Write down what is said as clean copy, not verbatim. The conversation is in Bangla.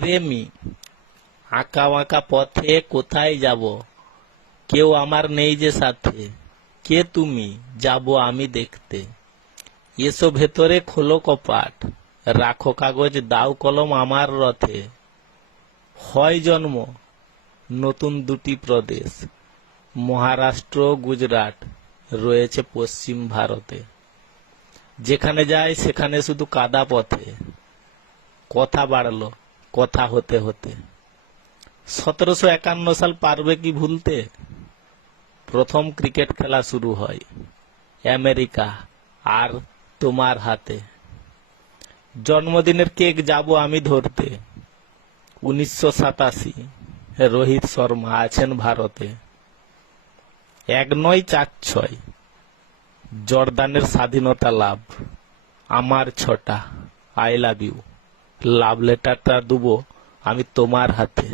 প্রেমী, আঁকা বাঁকা পথে কোথায় যাব, কেউ আমার নেই যে সাথে, কে তুমি, যাব আমি দেখতে। এসো ভেতরে, খোলো কপাট, রাখো কাগজ, দাও কলম আমার রথে। হয় জন্ম নতুন দুটি প্রদেশ, মহারাষ্ট্র গুজরাট রয়েছে পশ্চিম ভারতে। যেখানে যায় সেখানে শুধু কাদা পথে, কথা বাড়লো কথা হতে হতে। 1751 সাল পারবে কি ভুলতে, প্রথম ক্রিকেট খেলা শুরু হয় আমেরিকা আর তোমার হাতে। জন্মদিনের কেক যাব আমি ধরতে, 1987, রোহিত শর্মা আছেন ভারতে। 1946, জর্দানের স্বাধীনতা লাভ, আমার 6টা আই লাভ ইউ, লাভ লেটারটা দেবো আমি তোমার হাতে।